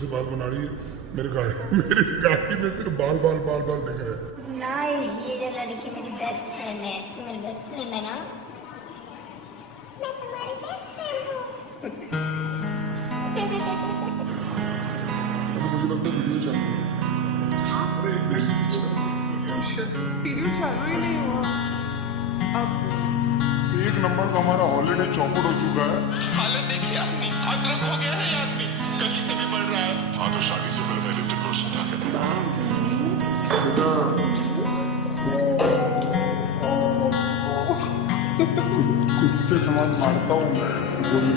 कैसे बाल बना रही है मेरी गाड़ी में सिर्फ बाल बाल बाल बाल दिख रहे हैं। ना ये जो लड़की मेरी बेस्ट फ्रेंड है, मेरी बेस्ट फ्रेंड है ना, मैं तुम्हारी बेस्ट फ्रेंड हूँ। मुझे लगता है वीडियो चल रही है। वीडियो चालू ही नहीं हुआ। अब एक नंबर का हमारा हॉलीडे चौपट हो चुका है। हालत देखिए अपनी, अदरक हो गया है ये आदमी, गली से भी बढ़ रहा है। हाँ तो शादी से पहले तेरे सुना के बेटा कुत्ते समान मारता हूँ मैं ऐसे बोलूँ।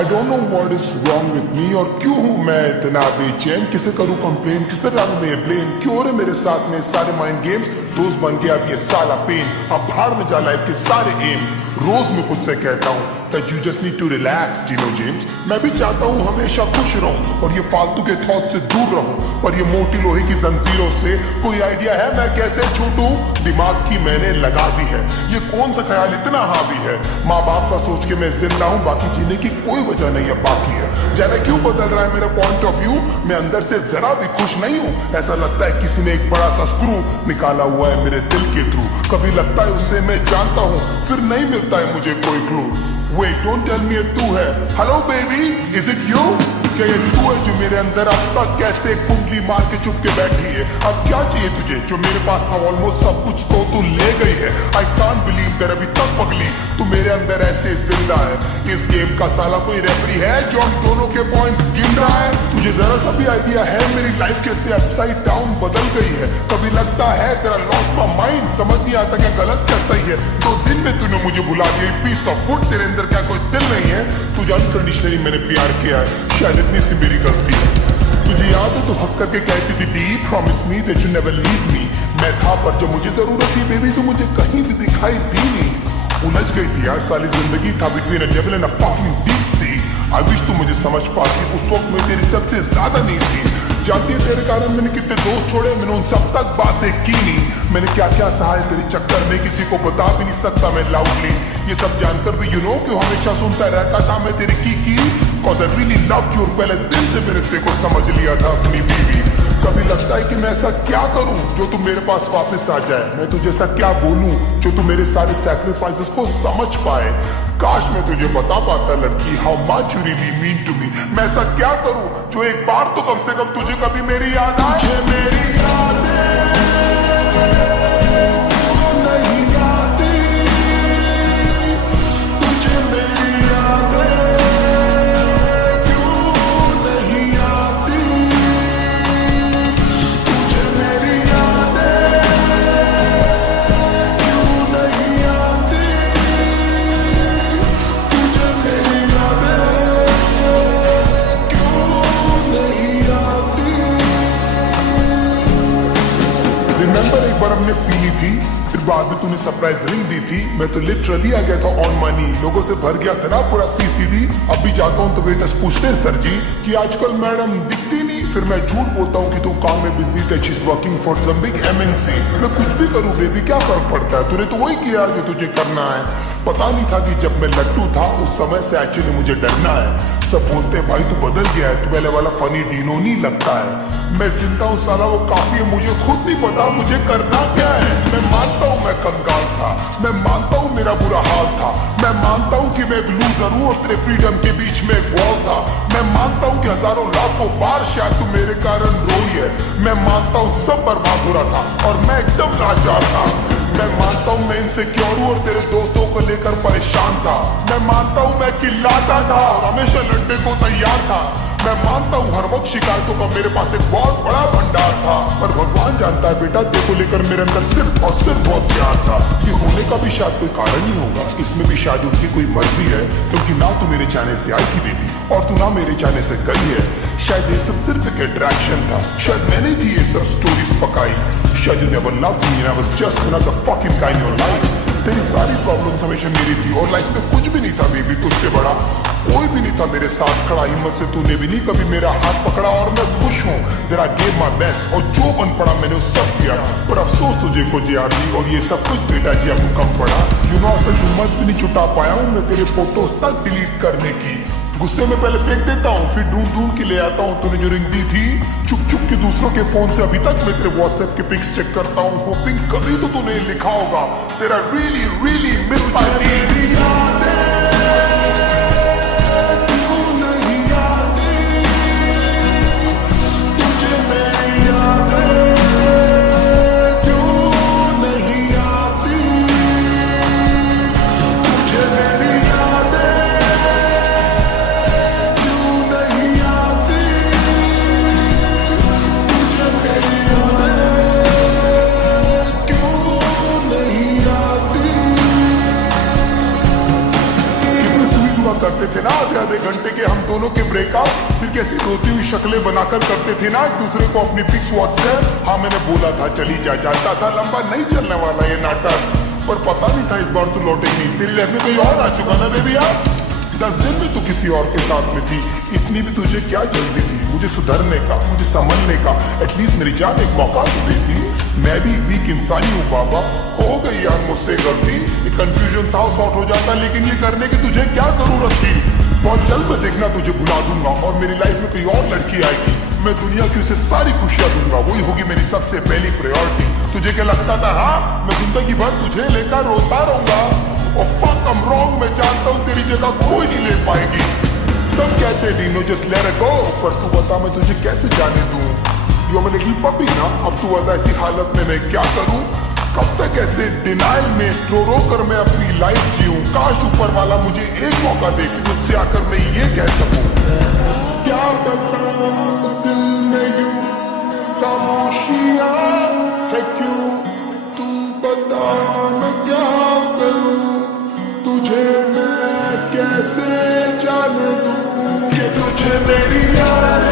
I don't know what is wrong with me और क्यों हूँ मैं इतना बेचैन, किसे करूँ कंप्लेन, किस पे डालूं मैं ब्लेम, क्यों रे मेरे साथ में सारे माइंड गेम्स, दोस्त बन गया अब ये साला पेन, अब भाड़ में जा लाइफ के सारे एम, रोज मैं खुद से कहता हूँ that you just need to relax जीनो जेम्स, मैं भी चाहता हूँ हमेशा खुश रहूं और ये फालतू के थॉट से दूर रहूं, पर ये मोटी लोहे की जंजीरों से कोई आइडिया है मैं कैसे छूटूं, दिमाग की मैंने लगा दी है, ये कौन सा ख्याल इतना हावी है, माँ बाप का सोच के मैं जिंदा हूँ, बाकी जीने की कोई वजह नहीं है बाकी है, जाने क्यों बदल रहा है मेरा पॉइंट ऑफ व्यू, मैं अंदर से जरा भी खुश नहीं हूँ, ऐसा लगता है किसी ने एक बड़ा सा स्क्रू निकाला हुआ है मेरे दिल के थ्रू, कभी लगता है उससे मैं जानता हूँ फिर नहीं मिलता है मुझे कोई clue, Wait, don't tell me ये तू है, hello baby, is it you? क्या ये तू है जो मेरे अंदर अब तक कैसे कुंडली मार के चुप के बैठी है, अब क्या चाहिए तुझे, जो मेरे पास था ऑलमोस्ट सब कुछ तो तू ले गई है, I can't believe that अभी तक पगली तू मेरे अंदर ऐसे जिंदा है, इस गेम का साला कोई रेफरी है जो हम दोनों के पॉइंट गिन रहा है, तुझे जरा सा भी आइडिया है मेरी लाइफ कैसे अपसाइड डाउन बदल गई है, कभी लगता है तेरा लॉस्ट का माइंड, समझ नहीं आता क्या गलत क्या सही है, 2 दिन में तूने मुझे भुला दिया, पीस ऑफ फूड तेरे अंदर क्या कोई दिल नहीं है, तुझे अनकंडीशनली मैंने प्यार किया है, शायद इतनी सी मेरी गलती है, तुझे याद है तू हक करके कहती थी D promise me that you never leave me, मैं था पर जब मुझे जरूरत थी बेबी तू मुझे कहीं भी दिखाई दी नहीं, उलझ गई थी यार साली जिंदगी, था between a devil and a fucking deep sea, I wish तू मुझे समझ पाती, उस वक्त में तेरी सबसे ज्यादा नीड थी, जानती है तेरे कारण मैंने कितने दोस्त छोड़े, मैंने उन सब तक बातें की नहीं, मैंने क्या क्या सहा है तेरे चक्कर में, किसी को बता भी नहीं सकता मैं लाउडली, ये सब जानकर भी यू नो क्यों हमेशा सुनता रहता था मैं तेरी की cause I really loved you और पहले दिन से मैंने तेरे को समझ लिया था अपनी बीवी, कभी लगता है कि मैं ऐसा क्या करूं जो तू मेरे पास वापस आ जाए, मैं तुझे ऐसा क्या बोलूं जो तू मेरे सारे सैक्रिफाइसेस को समझ पाए, काश मैं तुझे बता पाता लड़की how much you really mean to me, मैं ऐसा क्या करूं जो एक बार तो कम से कम तुझे कभी मेरी याद आए, तुझे मेरी यादें नहीं आती, तुझे मेरी यादें क्यों नहीं आती, तुझे मेरी यादें क्यों नहीं आती, तुझे मेरी यादें क्यों नहीं आती। रिमेंबर एक बार हमने पी ली थी, फिर बाद में तूने सरप्राइज रिंग दी थी, मैं तो लिटरली आ गया था ऑन मनी, लोगों से भर गया था ना पूरा सीसीडी, अब भी जाता हूँ तो वेटर्स पूछते हैं सर जी कि आजकल मैडम दिखती नहीं, फिर मैं झूठ बोलता हूँ कि तू काम में बिजी थे, she is working for some big MNC, मैं कुछ भी करूँ बेबी क्या फर्क पड़ता है, तूने तो वही किया जो तुझे करना है, पता नहीं था कि जब मैं लट्टू था उस समय से एक्चुअली मुझे डरना है, सब बोलते हैं भाई तू बदल गया है, तू पहले वाला फनी डीनो नहीं लगता है, मैं जिंदा हूँ साला वो काफी है, मुझे खुद नहीं पता मुझे करना क्या है, मैं मानता हूँ मैं कंगाल था, मैं मानता हूँ मेरा बुरा हाल था, मैं मानता हूँ कि मैं एक लूजर हूँ और तेरे फ्रीडम के बीच में एक वॉल था, मैं मानता हूँ कि हजारों लाखों बार शायद तू मेरे कारण रोई है, मैं मानता हूँ सब बर्बाद हो रहा था और मैं एकदम लाचार था, मैं मानता हूँ मैं इनसिक्योर हूँ और तेरे दोस्तों को लेकर परेशान था, मैं मानता हूँ मैं चिल्लाता था और हमेशा लड़ने को तैयार था, मैं मानता हूँ हर वक्त शिकायतों का मेरे पास एक बहुत बड़ा भंडार था, पर भगवान जानता है बेटा तेरे को लेकर मेरे अंदर सिर्फ और सिर्फ बहुत प्यार था, ये होने का भी शायद कोई कारण ही होगा, इसमें भी शायद उनकी कोई मर्जी है, क्योंकि ना तू मेरे चाहने से आई थी बेबी और तू ना मेरे चाहने से गई है, शायद ये सब सिर्फ एक अट्रैक्शन था, शायद मैंने थी ये सब स्टोरीज पकाई, शायद you never loved me and I was just another fucking guy in your life, तेरी सारी प्रॉब्लम्स हमेशा मेरी थी और लाइफ में कुछ भी नहीं था बेबी तुझसे बड़ा, कोई भी नहीं था मेरे साथ खड़ा, हिम्मत से तूने भी नहीं कभी मेरा हाथ पकड़ा और मैं खुश हूँ, तेरा गेव माई बेस्ट और जो बन पड़ा मैंने वो सब किया, पर अफसोस तुझे कुछ याद नहीं और ये सब कुछ बेटा जी आपको कम पड़ा, यू नो आज तक हिम्मत भी नहीं छुटा पाया हूँ मैं तेरे फोटोज तक डिलीट करने की, गुस्से में पहले फेंक देता हूँ, फिर ढूंढ ढूंढ के ले आता हूँ। तूने जो रिंग दी थी चुप चुप के दूसरों के फोन से, अभी तक मैं तेरे व्हाट्सएप के पिक्स चेक करता हूँ, होपिंग कभी तो तूने लिखा होगा तेरा रियली रियली मिस माय करते थे ना आधे आधे घंटे के हम दोनों के ब्रेकअप, फिर कैसी रोती हुई शक्लें बनाकर करते थे ना एक दूसरे को अपनी पिक्स व्हाट्सएप। हाँ मैंने बोला था चली जा, जानता था लंबा नहीं चलने वाला ये नाटक, पर पता नहीं था इस बार तू लौटेगी। तेरी लाइफ में कोई और आ चुका ना बेबी यार, 10 दिन में तू किसी और के साथ में थी, इतनी भी तुझे क्या जल्दी थी मुझे सुधरने का, मुझे संभलने का, एटलीस्ट मेरी जान एक मौका तो देती। मैं भी वीक इंसान ही हूँ बाबा, हो गई यार मुझसे गलती, ये कंफ्यूजन था सॉर्ट हो जाता, लेकिन ये करने की तुझे क्या जरूरत थी। बहुत जल्द मैं देखना तुझे भुला दूंगा और मेरी लाइफ में कोई और लड़की आएगी, मैं दुनिया की उसे सारी खुशियां दूंगा, वही होगी मेरी सबसे पहली प्रायोरिटी। तुझे क्या लगता था हाँ मैं जिंदगी भर तुझे लेकर रोता रहूंगा? और फक आई एम रॉन्ग, मैं जानता हूँ तेरी जगह कोई नहीं ले पाएगी। सब कहते Nino just let it go, पर तू बता मैं तुझे कैसे जाने दूं? यो मैं लिटिल पपी ना, अब तू बता ऐसी हालत में मैं क्या करूं? कब तक ऐसे डिनाइल में रो रो कर मैं अपनी लाइफ जीऊं? काश ऊपर वाला मुझे एक मौका दे कि तुझसे आकर मैं ये कह सकूं, क्या बताऊं दिल में यूं खामोशियां है क्यों? तू बता मैं क्या करूं, तुझे मैं कैसे जाने दूं कि तुझे मेरी याद